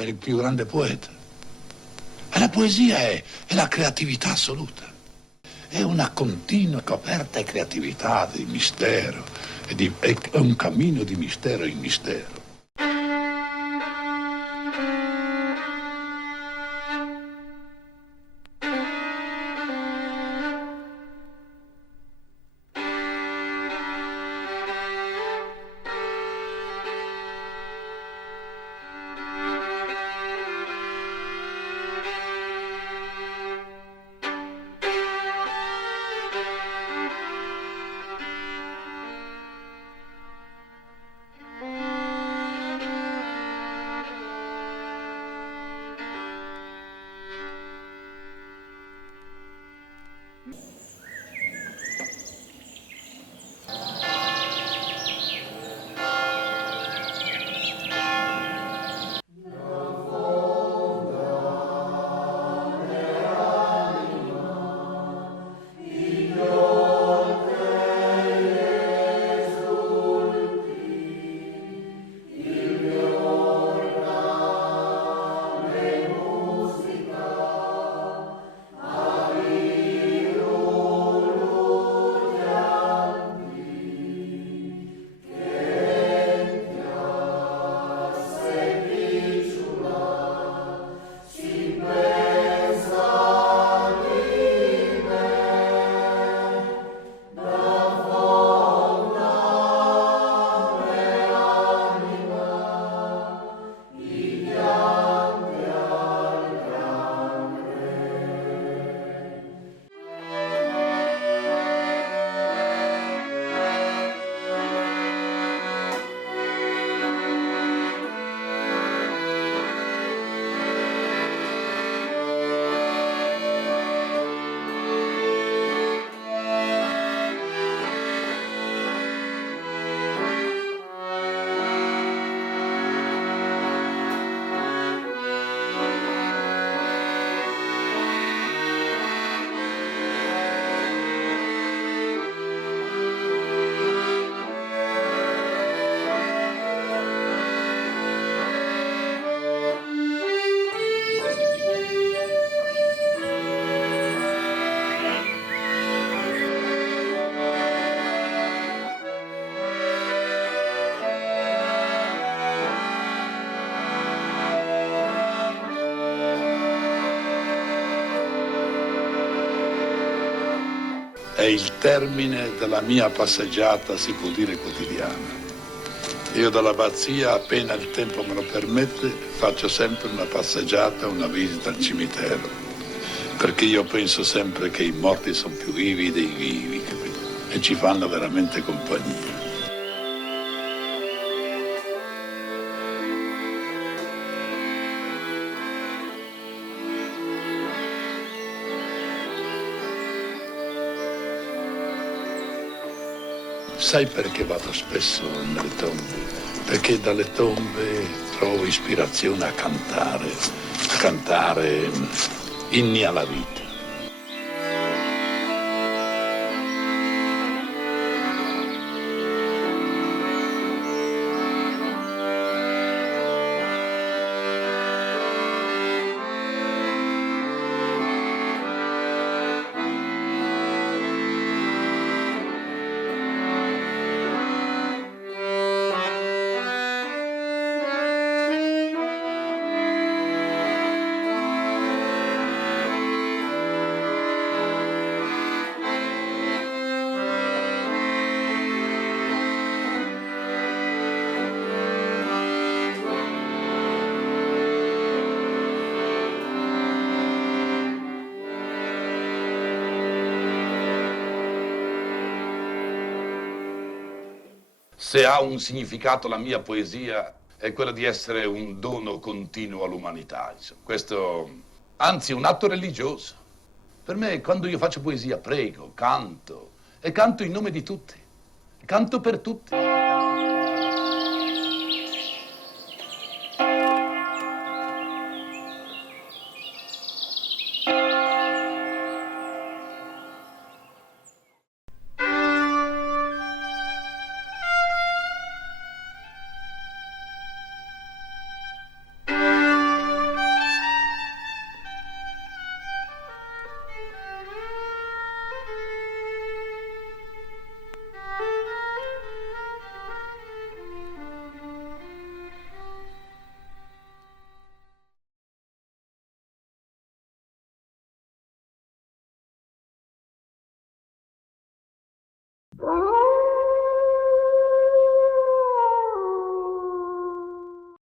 è il più grande poeta. E la poesia è la creatività assoluta. È una continua coperta e creatività di mistero, è un cammino di mistero in mistero. È il termine della mia passeggiata, si può dire, quotidiana. Io dall'abbazia, appena il tempo me lo permette, faccio sempre una passeggiata, una visita al cimitero, perché io penso sempre che i morti sono più vivi dei vivi, capito? E ci fanno veramente compagnia. Sai perché vado spesso nelle tombe? Perché dalle tombe trovo ispirazione a cantare inni alla vita. Se ha un significato la mia poesia è quello di essere un dono continuo all'umanità. Questo, anzi, un atto religioso. Per me, quando io faccio poesia, prego, canto, e canto in nome di tutti. Canto per tutti. Oh.